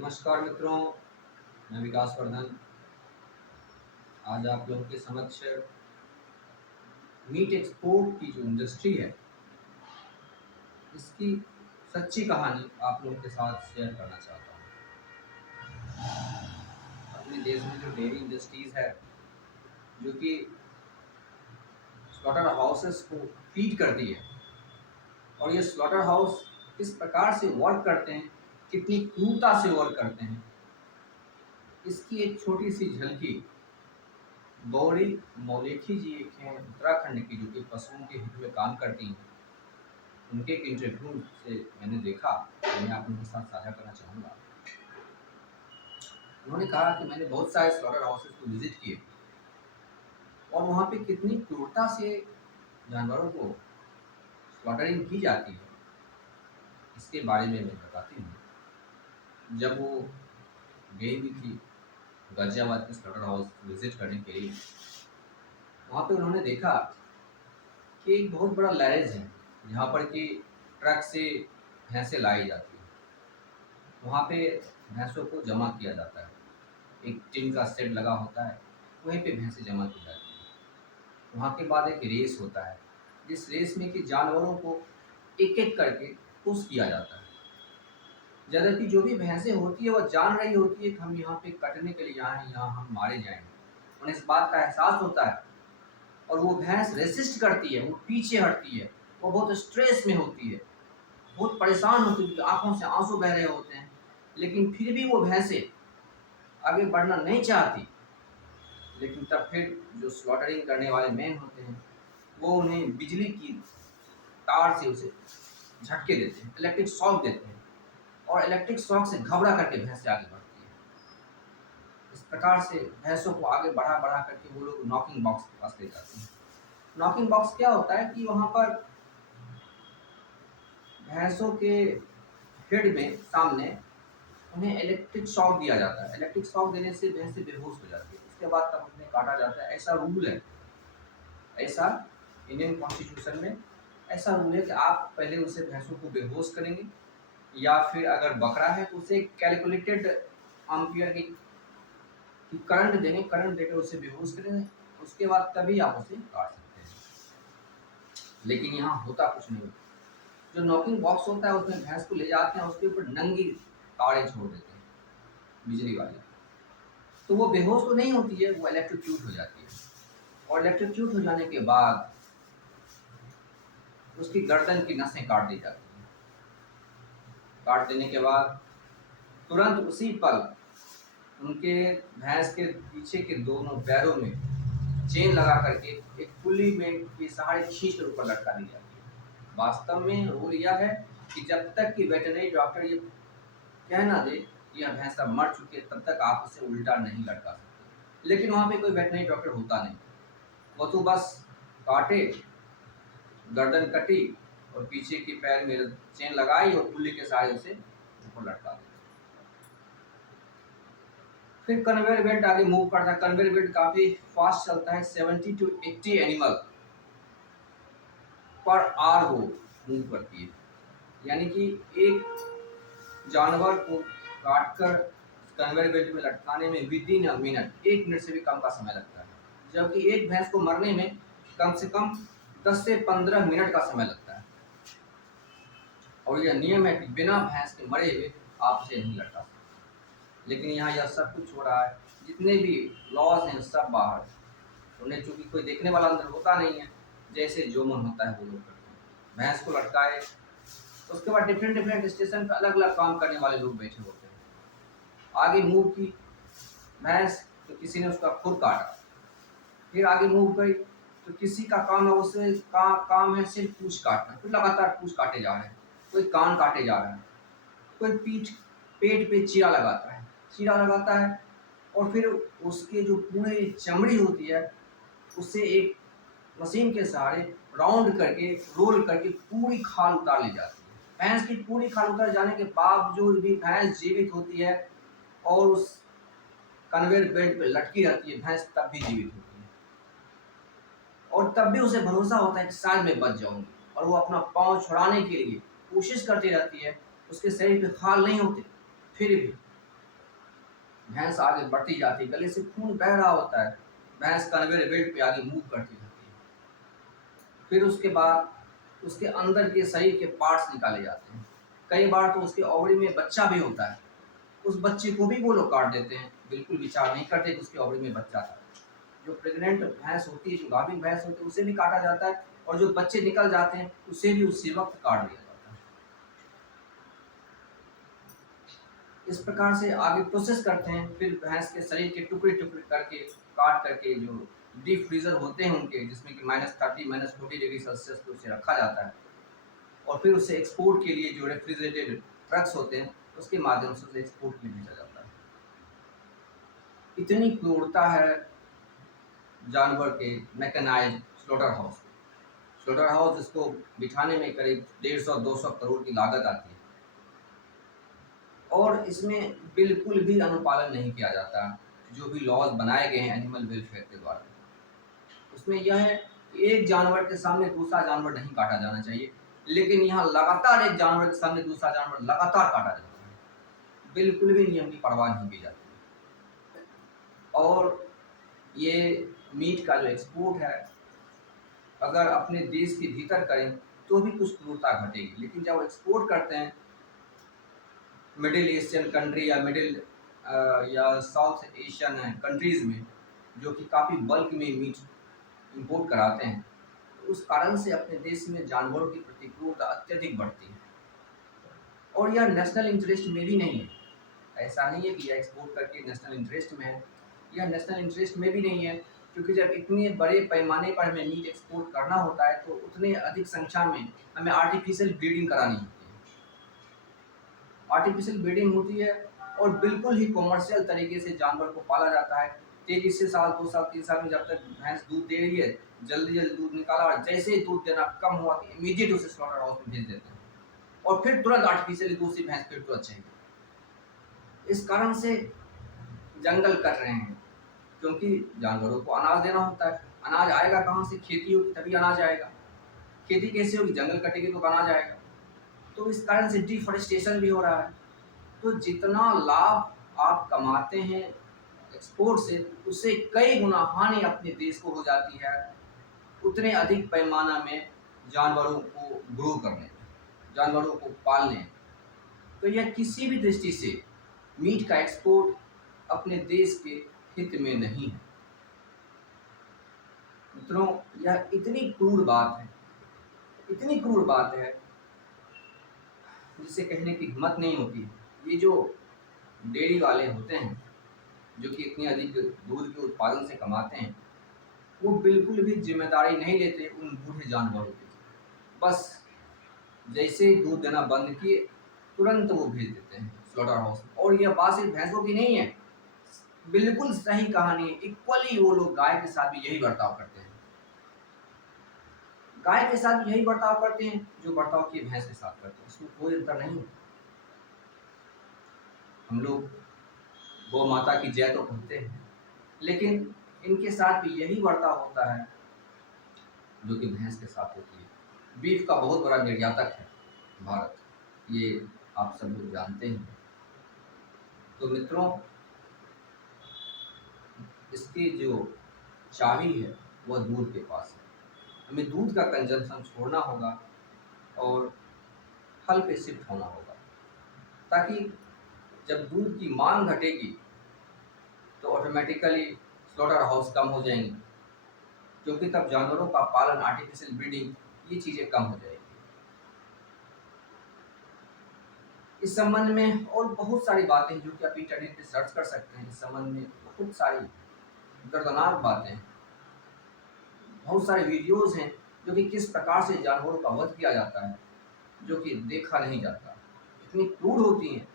नमस्कार मित्रों, मैं विकास वर्धन। आज आप लोगों के समक्ष मीट एक्सपोर्ट की जो इंडस्ट्री है, इसकी सच्ची कहानी आप लोगों के साथ शेयर करना चाहता हूँ। अपने देश में जो डेयरी इंडस्ट्रीज़ है, जो कि स्लॉटर हाउसेस को फीड करती है, और ये स्लॉटर हाउस किस प्रकार से वर्क करते हैं, कितनी क्रूरता से वर्क करते हैं, इसकी एक छोटी सी झलकी गौरी मौलेठी जी एक हैं उत्तराखंड की, जो कि पशुओं के हित में काम करती हैं। उनके एक इंटरव्यू से मैंने देखा, मैं आप लोगों के साथ साझा करना चाहूँगा। उन्होंने कहा कि मैंने बहुत सारे स्लॉटर हाउसेस को विजिट किए और वहाँ पे कितनी क्रूरता से जानवरों को स्लॉटरिंग की जाती है, इसके बारे में मैं बताती हूँ। जब वो गई हुई थी गाजियाबाद के स्लॉटर हाउस विजिट करने के लिए, वहाँ पे उन्होंने देखा कि एक बहुत बड़ा लैरेज है जहाँ पर कि ट्रक से भैंसें लाई जाती हैं। वहाँ पे भैंसों को जमा किया जाता है, एक टिन का सेट लगा होता है, वहीं पे भैंसें जमा की जाती हैं। वहाँ के बाद एक रेस होता है, जिस रेस में कि जानवरों को एक एक करके पुश किया जाता है। जबकि जो भी भैंसें होती है, वह जान रही होती है कि हम यहाँ पे कटने के लिए आए हैं, यहाँ हम मारे जाएंगे। उन्हें इस बात का एहसास होता है और वो भैंस रेसिस्ट करती है, वो पीछे हटती है, वो बहुत स्ट्रेस में होती है, बहुत परेशान होती है, आंखों से आंसू बह रहे होते हैं, लेकिन फिर भी वो भैंसें आगे बढ़ना नहीं चाहती। लेकिन तब फिर जो स्लॉटरिंग करने वाले मैन होते हैं, वो उन्हें बिजली की तार से उसे झटके देते हैं, इलेक्ट्रिक शॉक देते हैं, और इलेक्ट्रिक शॉक से घबरा करके भैंसें आगे बढ़ती है। इस प्रकार से भैंसों को आगे बढ़ा बढ़ा करके वो लोग नॉकिंग बॉक्स के पास ले जाते हैं। नॉकिंग बॉक्स क्या होता है कि वहाँ पर भैंसों के हेड में सामने उन्हें इलेक्ट्रिक शॉक दिया जाता है। इलेक्ट्रिक शॉक देने से भैंसें बेहोश हो जाती है। उसके बाद तब उन्हें काटा जाता है। ऐसा रूल है, ऐसा इंडियन कॉन्स्टिट्यूशन में ऐसा रूल है कि आप पहले उसे भैंसों को बेहोश करेंगे, या फिर अगर बकरा है तो उसे कैलकुलेटेड एम्पियर की करंट देंगे, करंट देकर उसे बेहोश करेंगे, उसके बाद तभी आप उसे काट सकते हैं। लेकिन यहाँ होता कुछ नहीं। जो नॉकिंग बॉक्स होता है उसमें भैंस को ले जाते हैं, उसके ऊपर नंगी तारें छोड़ देते हैं बिजली वाली, तो वो बेहोश तो नहीं होती है, वो इलेक्ट्रोक्यूट हो जाती है। और इलेक्ट्रोक्यूट हो जाने के बाद उसकी गर्दन की नसें काट दी जाती हैं। काट देने के बाद तुरंत उसी पल उनके भैंस के पीछे के दोनों पैरों में चेन लगा करके एक पुली में के सहारे खींच कर ऊपर लटका दी जाती है। वास्तव में रूल यह है कि जब तक कि वेटरनरी डॉक्टर ये कह ना दे कि यह भैंसा मर चुकी है, तब तक आप उसे उल्टा नहीं लटका सकते। लेकिन वहाँ पे कोई वेटरनरी डॉक्टर होता नहीं, वो तो बस काटे, गर्दन कटी और पीछे के पैर में चेन लगाई और पुल्ली के सहारे उसे ऊपर लटका दी। फिर कन्वेयर बेल्ट आगे मूव करता है। कन्वेयर बेल्ट काफी फास्ट चलता है, 70 to 80 एनिमल पर आवर वो मूव करती है। यानी कि एक जानवर को काटकर कन्वेयर बेल्ट में लटकाने में with in a minute, 1 minute से भी कम का समय लगता है, जबकि एक भैंस को मरने में कम से कम 10 से 15 मिनट का समय लगता है। और यह नियम है कि बिना भैंस के मरे हुए आप उसे नहीं लटका सकते। लेकिन यहाँ यह सब कुछ हो रहा है, जितने भी लॉज हैं सब बाहर, उन्हें चूंकि कोई देखने वाला अंदर होता नहीं है, जैसे जो मन होता है वो लोग करते हैं। भैंस को लटकाए, उसके बाद डिफरेंट डिफरेंट स्टेशन पर अलग अलग काम करने वाले लोग बैठे होते हैं। आगे मूव की भैंस तो किसी ने उसका खुर काटा, फिर आगे मूव गई तो किसी का काम है उसे काम है सिर्फ पूंछ काटना, फिर लगातार पूंछ काटे जा रहे हैं, कोई कान काटे जा रहा है, कोई पेट पे चीरा लगाता है, चीरा लगाता है, और फिर उसके जो पूरे चमड़ी होती है उससे एक मशीन के सहारे राउंड करके रोल करके पूरी खाल उतार ली जाती है। भैंस की पूरी खाल उतर जाने के बावजूद भी भैंस जीवित होती है और उस कन्वेयर बेल्ट पे लटकी रहती है। भैंस तब भी जीवित होती है और तब भी उसे भरोसा होता है कि शायद मैं बच जाऊंगी, और वो अपना पाँव छुड़ाने के लिए कोशिश करती रहती है। उसके शरीर पे खाल नहीं होते, फिर भी भैंस आगे बढ़ती जाती है, गले से खून बह रहा होता है, भैंस कन्वेयर बेल्ट पे आगे मूव करती जाती है। फिर उसके बाद उसके अंदर के शरीर के पार्ट्स निकाले जाते हैं। कई बार तो उसके ओवरी में बच्चा भी होता है, उस बच्चे को भी वो लोग काट देते हैं, बिल्कुल विचार नहीं करते कि उसके ओवरी में बच्चा था। जो प्रेग्नेंट भैंस होती है, जो गाभिन भैंस होती है, उसे भी काटा जाता है, और जो बच्चे निकल जाते हैं उसे भी उसी वक्त काट दिया जाता है। इस प्रकार से आगे प्रोसेस करते हैं। फिर भैंस के शरीर के टुकड़े टुकड़े करके काट करके जो डीप फ्रीजर होते हैं उनके, जिसमें कि -30 -40 डिग्री सेल्सियस पे उसे रखा जाता है, और फिर उसे एक्सपोर्ट के लिए जो रेफ्रिजरेटेड ट्रक्स होते हैं उसके माध्यम से उसे एक्सपोर्ट के लिए भेजा जाता है। इतनी क्रूरता है जानवर के mechanised slaughterhouse. Slaughterhouse जिसको बिठाने में करीब 150-200 करोड़ की लागत आती है, और इसमें बिल्कुल भी अनुपालन नहीं किया जाता। जो भी लॉज बनाए गए हैं एनिमल वेलफेयर के द्वारा, उसमें यह है कि एक जानवर के सामने दूसरा जानवर नहीं काटा जाना चाहिए, लेकिन यहाँ लगातार एक जानवर के सामने दूसरा जानवर लगातार काटा जाता है, बिल्कुल भी नियम की परवाह नहीं की जाती। और ये मीट का जो एक्सपोर्ट है, अगर अपने देश के भीतर करें तो भी कुछ क्रूरता घटेगी, लेकिन जब एक्सपोर्ट करते हैं मिडिल एशियन कंट्री या साउथ एशियन कंट्रीज़ में, जो कि काफ़ी बल्क में मीट इंपोर्ट कराते हैं, तो उस कारण से अपने देश में जानवरों की प्रति क्रूरता अत्यधिक बढ़ती है। और यह नेशनल इंटरेस्ट में भी नहीं है। ऐसा नहीं है कि यह एक्सपोर्ट करके नेशनल इंटरेस्ट में है, यह नेशनल इंटरेस्ट में भी नहीं है, क्योंकि जब इतने बड़े पैमाने पर हमें मीट एक्सपोर्ट करना होता है तो उतने अधिक संख्या में हमें आर्टिफिशियल ब्रीडिंग करानी होती है। आर्टिफिशियल ब्रीडिंग होती है और बिल्कुल ही कॉमर्शियल तरीके से जानवर को पाला जाता है। तेजी से साल 2 साल 3 साल में जब तक भैंस दूध दे रही है, जल्दी जल्दी दूध निकाला, और जैसे ही दूध देना कम हुआ कि इमीडिएट उसे स्लॉटर हाउस में भेज देते हैं, और फिर तुरंत आर्टिफिशियली दूसरी भैंस फिर तुरंत चाहिए। इस कारण से जंगल कट रहे हैं, क्योंकि जानवरों को अनाज देना होता है। अनाज आएगा कहाँ से? खेती होगी तभी अनाज आएगा। खेती कैसे होगी? जंगल कटेगी तो अनाज आएगा। तो इस कारण से डिफॉरेस्टेशन भी हो रहा है। तो जितना लाभ आप कमाते हैं एक्सपोर्ट से, उससे कई गुना हानि अपने देश को हो जाती है, उतने अधिक पैमाना में जानवरों को ग्रो करने, जानवरों को पालने। तो यह किसी भी दृष्टि से मीट का एक्सपोर्ट अपने देश के हित में नहीं है। मित्रों, यह इतनी क्रूर बात है, इतनी क्रूर बात है, जिसे कहने की हिम्मत नहीं होती। ये जो डेयरी वाले होते हैं, जो कि इतनी अधिक दूध के उत्पादन से कमाते हैं, वो बिल्कुल भी जिम्मेदारी नहीं लेते उन बूढ़े जानवरों की। बस जैसे ही दूध देना बंद किए, तुरंत वो भेज देते हैं स्लॉटर हाउस में। और यह बात सिर्फ भैंसों की नहीं है, बिल्कुल सही कहानी है। इक्वली वो लोग गाय के साथ भी यही बर्ताव करते हैं। गाय के साथ यही बर्ताव करते हैं जो बर्ताव की भैंस के साथ करते हैं, इसमें कोई अंतर नहीं है। हम लोग गौ माता की जय तो कहते हैं, लेकिन इनके साथ भी यही बर्ताव होता है जो कि भैंस के साथ होती है। बीफ का बहुत बड़ा निर्यातक है भारत, ये आप सब लोग जानते हैं। तो मित्रों, इसकी जो चाबी है वह दूध के पास है। हमें दूध का कंजम्पशन छोड़ना होगा और फल पे शिफ्ट होना होगा, ताकि जब दूध की मांग घटेगी तो ऑटोमेटिकली स्लॉटर हाउस कम हो जाएंगे, क्योंकि तब जानवरों का पालन, आर्टिफिशियल ब्रीडिंग, ये चीज़ें कम हो जाएगी। इस संबंध में और बहुत सारी बातें जो कि आप इंटरनेट पे सर्च कर सकते हैं। इस संबंध में बहुत सारी दर्दनाक बातें, बहुत सारे वीडियोज़ हैं जो कि किस प्रकार से जानवरों का वध किया जाता है, जो कि देखा नहीं जाता, इतनी क्रूर होती हैं।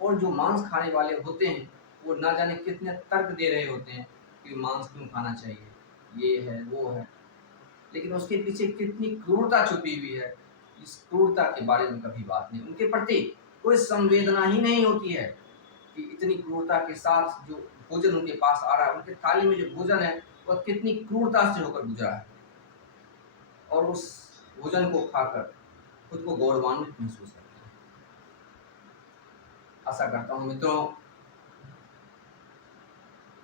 और जो मांस खाने वाले होते हैं वो ना जाने कितने तर्क दे रहे होते हैं कि मांस क्यों खाना चाहिए, ये है वो है, लेकिन उसके पीछे कितनी क्रूरता छुपी हुई है, इस क्रूरता के बारे में कभी बात नहीं। उनके प्रति कोई संवेदना ही नहीं होती है कि इतनी क्रूरता के साथ जो भोजन उनके पास आ रहा है, उनके थाली में जो भोजन है वह कितनी क्रूरता से होकर गुजरा है, और उस भोजन को खाकर खुद को गौरवान्वित महसूस करते हैं। आशा करता हूँ मित्रों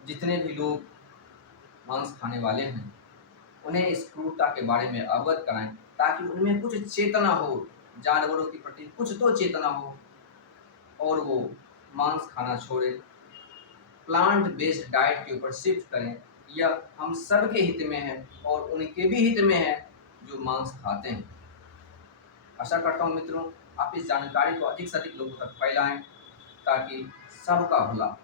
जितने भी लोग मांस खाने वाले हैं उन्हें इस क्रूरता के बारे में अवगत कराएं, ताकि उनमें कुछ चेतना हो, जानवरों के प्रति कुछ तो चेतना हो और वो मांस खाना छोड़े, प्लांट बेस्ड डाइट के ऊपर शिफ्ट करें। यह हम सब के हित में है और उनके भी हित में है जो मांस खाते हैं। आशा करता हूँ मित्रों, आप इस जानकारी को अधिक से अधिक लोगों तक फैलाएं, ताकि सबका भला।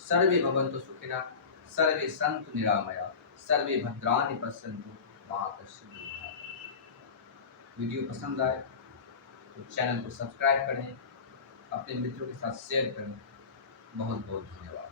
सर्वे भवन्तु सुखिनः, सर्वे सन्तु निरामया, सर्वे भद्राणि पश्यन्तु मा कश्चित् दुर्घटः। वीडियो पसंद आए तो चैनल को सब्सक्राइब करें, अपने मित्रों के साथ शेयर करें। बहुत बहुत धन्यवाद।